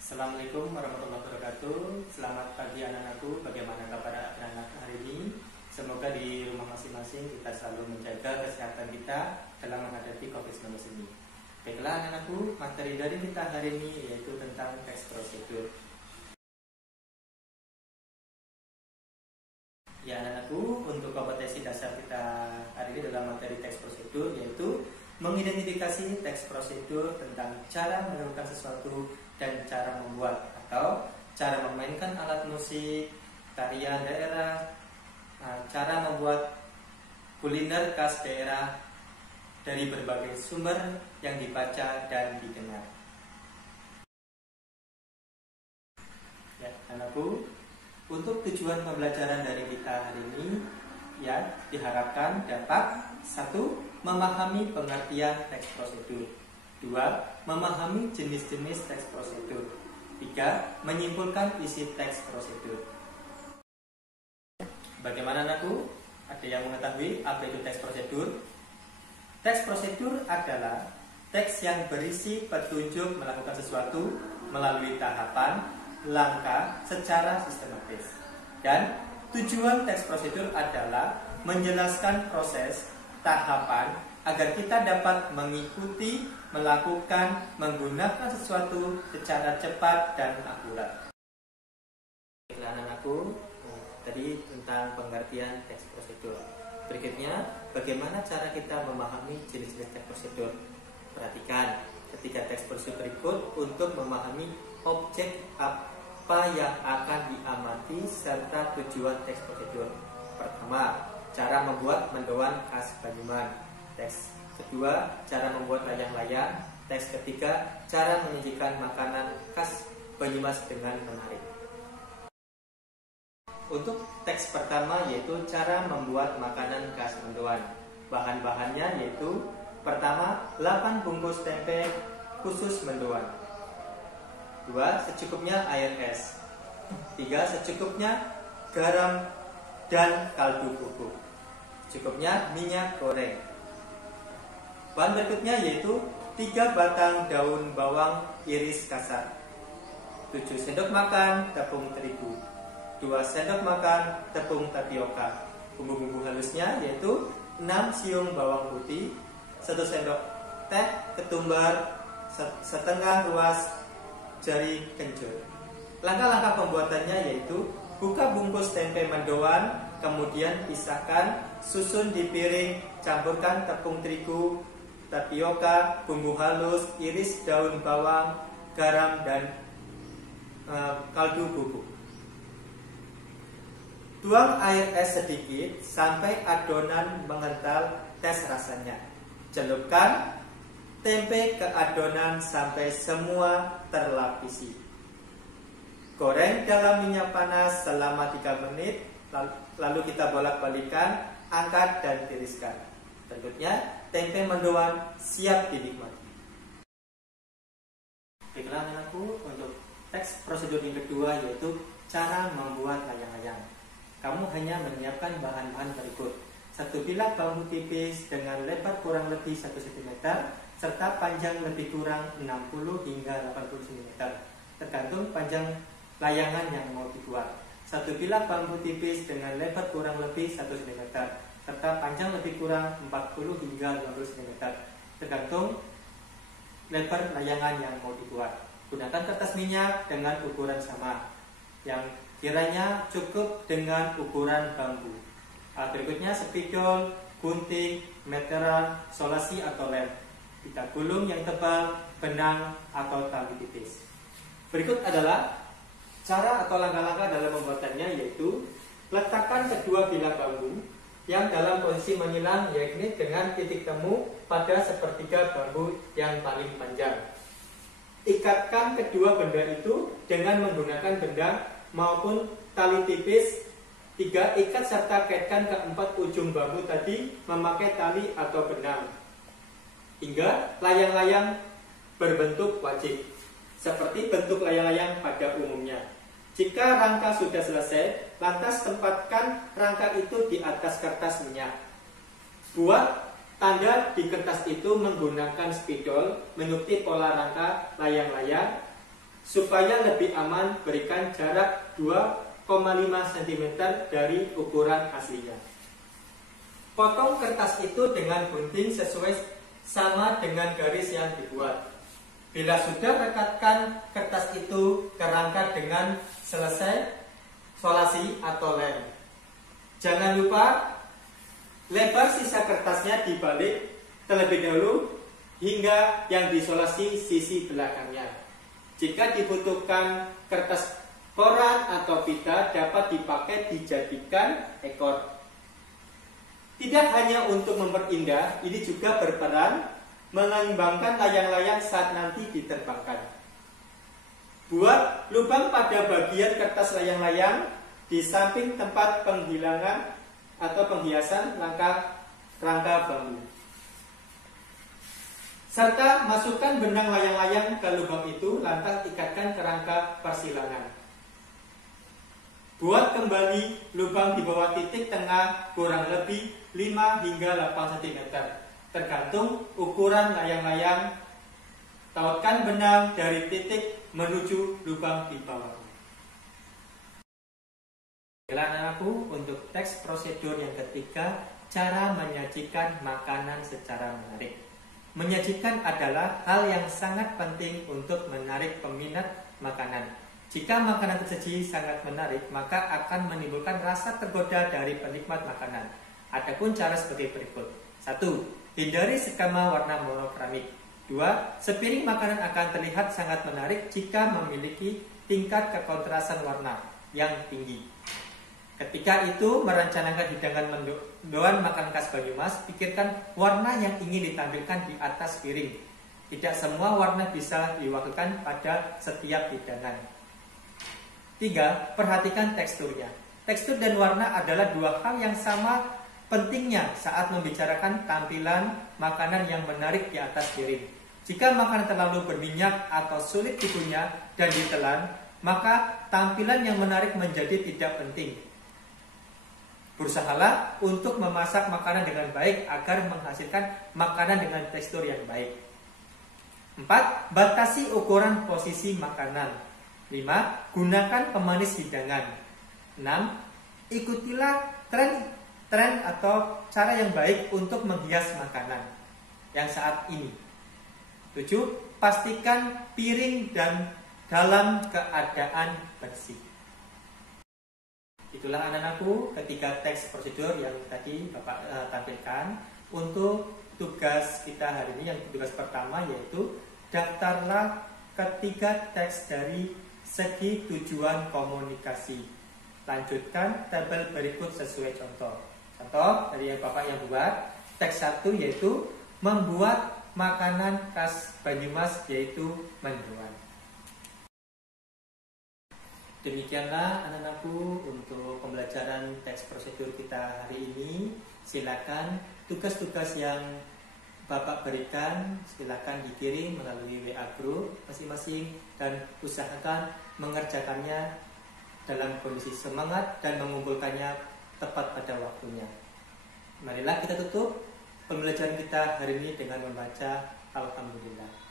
Assalamualaikum warahmatullahi wabarakatuh. Selamat pagi anak-anakku. Bagaimana kabar anak-anak hari ini? Semoga di rumah masing-masing kita selalu menjaga kesehatan kita dalam menghadapi COVID-19 ini. Baiklah anak-anakku, materi dari kita hari ini yaitu tentang teks prosedur. Ya anak-anakku, untuk kompetensi dasar kita hari ini dalam materi teks prosedur yaitu mengidentifikasi teks prosedur tentang cara melakukan sesuatu dan cara membuat atau cara memainkan alat musik, tarian daerah, cara membuat kuliner khas daerah dari berbagai sumber yang dibaca dan didengar. Ya, anakku, untuk tujuan pembelajaran dari kita hari ini ya diharapkan dapat 1. Memahami pengertian teks prosedur, 2. Memahami jenis-jenis teks prosedur, 3. Menyimpulkan isi teks prosedur. Bagaimana anakku? Ada yang mengetahui apa itu teks prosedur? Teks prosedur adalah teks yang berisi petunjuk melakukan sesuatu melalui tahapan, langkah secara sistematis. Dan tujuan teks prosedur adalah menjelaskan proses, tahapan, agar kita dapat mengikuti, melakukan, menggunakan sesuatu secara cepat dan akurat. Baiklah anak-anakku, tadi tentang pengertian teks prosedur. Berikutnya, bagaimana cara kita memahami jenis-jenis teks prosedur? Perhatikan ketika teks prosedur berikut untuk memahami objek apa yang akan diamati serta tujuan teks prosedur. Pertama, cara membuat mendoan khas Banyumas. Teks kedua, cara membuat layang-layang. Teks ketiga, cara menyajikan makanan khas Banyumas dengan menarik. Untuk teks pertama yaitu cara membuat makanan khas Mendoan. Bahan-bahannya yaitu pertama, 8 bungkus tempe khusus Mendoan. 2. Secukupnya air es. 3. Secukupnya garam dan kaldu bubuk. Secukupnya minyak goreng. Bahan berikutnya yaitu 3 batang daun bawang iris kasar, 7 sendok makan tepung terigu, 2 sendok makan tepung tapioka. Bumbu-bumbu halusnya yaitu 6 siung bawang putih, 1 sendok teh ketumbar, setengah ruas jari kencur. Langkah-langkah pembuatannya yaitu buka bungkus tempe mendoan, kemudian pisahkan, susun di piring, campurkan tepung terigu, tapioka, bumbu halus, iris daun bawang, garam, dan kaldu bubuk. Tuang air es sedikit sampai adonan mengental tes rasanya. Celupkan tempe ke adonan sampai semua terlapisi. Goreng dalam minyak panas selama 3 menit, lalu kita bolak-balikan, angkat dan tiriskan. Berikutnya, tempe mendoan siap dinikmati. Baiklah anakku, untuk teks prosedur yang kedua yaitu cara membuat layang-layang. Kamu hanya menyiapkan bahan-bahan berikut: 1 bilah bambu tipis dengan lebar kurang lebih 1 cm serta panjang lebih kurang 60 hingga 80 cm, tergantung panjang layangan yang mau dibuat. 1 bilah bambu tipis dengan lebar kurang lebih 1 cm serta panjang lebih kurang 40 hingga 50 cm, tergantung lebar layangan yang mau dibuat. Gunakan kertas minyak dengan ukuran sama, yang kiranya cukup dengan ukuran bambu. Berikutnya spidol, gunting, meteran, solasi atau lem, pita gulung yang tebal, benang atau tali tipis. Berikut adalah cara atau langkah-langkah dalam pembuatannya, yaitu letakkan kedua bilah bambu yang dalam posisi menyilang, yakni dengan titik temu pada sepertiga bambu yang paling panjang. Ikatkan kedua benda itu dengan menggunakan benang maupun tali tipis. 3. Ikat serta kaitkan keempat ujung bambu tadi memakai tali atau benang hingga layang-layang berbentuk wajik seperti bentuk layang-layang pada umumnya. Jika rangka sudah selesai, lantas tempatkan rangka itu di atas kertas minyak. Buat tanda di kertas itu menggunakan spidol, mengikuti pola rangka layang-layang Supaya lebih aman, berikan jarak 2,5 cm dari ukuran aslinya. Potong kertas itu dengan gunting sesuai sama dengan garis yang dibuat. Bila sudah, rekatkan kertas itu ke rangka dengan selesai solasi atau lem. Jangan lupa lebar sisa kertasnya dibalik terlebih dahulu hingga yang disolasi sisi belakangnya. Jika dibutuhkan kertas koran atau pita, dapat dipakai dijadikan ekor. Tidak hanya untuk memperindah, ini juga berperan mengembangkan layang-layang saat nanti diterbangkan. Buat lubang pada bagian kertas layang-layang di samping tempat penghilangan atau penghiasan rangka bambu. Serta masukkan benang layang-layang ke lubang itu, lantas ikatkan ke rangka persilangan. Buat kembali lubang di bawah titik tengah kurang lebih 5 hingga 8 cm, tergantung ukuran layang-layang. Tautkan benang dari titik menuju lubang di bawah. Anak-anakku, untuk teks prosedur yang ketiga, cara menyajikan makanan secara menarik. Menyajikan adalah hal yang sangat penting untuk menarik peminat makanan. Jika makanan tersaji sangat menarik, maka akan menimbulkan rasa tergoda dari penikmat makanan. Adapun cara sebagai berikut. 1. Hindari skema warna monokramik. 2. Sepiring makanan akan terlihat sangat menarik jika memiliki tingkat kekontrasan warna yang tinggi. Ketika itu merencanakan hidangan mendoan makan khas Banyumas, pikirkan warna yang ingin ditampilkan di atas piring. Tidak semua warna bisa diwakilkan pada setiap hidangan. 3. Perhatikan teksturnya. Tekstur dan warna adalah dua hal yang sama pentingnya saat membicarakan tampilan makanan yang menarik di atas piring. Jika makanan terlalu berminyak atau sulit dikunyah dan ditelan, maka tampilan yang menarik menjadi tidak penting. Berusahalah untuk memasak makanan dengan baik agar menghasilkan makanan dengan tekstur yang baik. 4. Batasi ukuran posisi makanan. 5. Gunakan pemanis hidangan. 6. Ikutilah tren atau cara yang baik untuk menghias makanan yang saat ini. 7. Pastikan piring dan dalam keadaan bersih. Itulah anak-anakku ketiga teks prosedur yang tadi Bapak tampilkan. Untuk tugas kita hari ini, yang tugas pertama yaitu daftarlah ketiga teks dari segi tujuan komunikasi. Lanjutkan tabel berikut sesuai contoh. Contoh dari yang Bapak yang buat, teks 1 yaitu membuat makanan khas Banyumas yaitu mendoan. Demikianlah anak-anakku untuk pembelajaran teks prosedur kita hari ini. Silakan tugas-tugas yang Bapak berikan silakan dikirim melalui WA group masing-masing dan usahakan mengerjakannya dalam kondisi semangat dan mengumpulkannya tepat pada waktunya. Marilah kita tutup pembelajaran kita hari ini dengan membaca Alhamdulillah.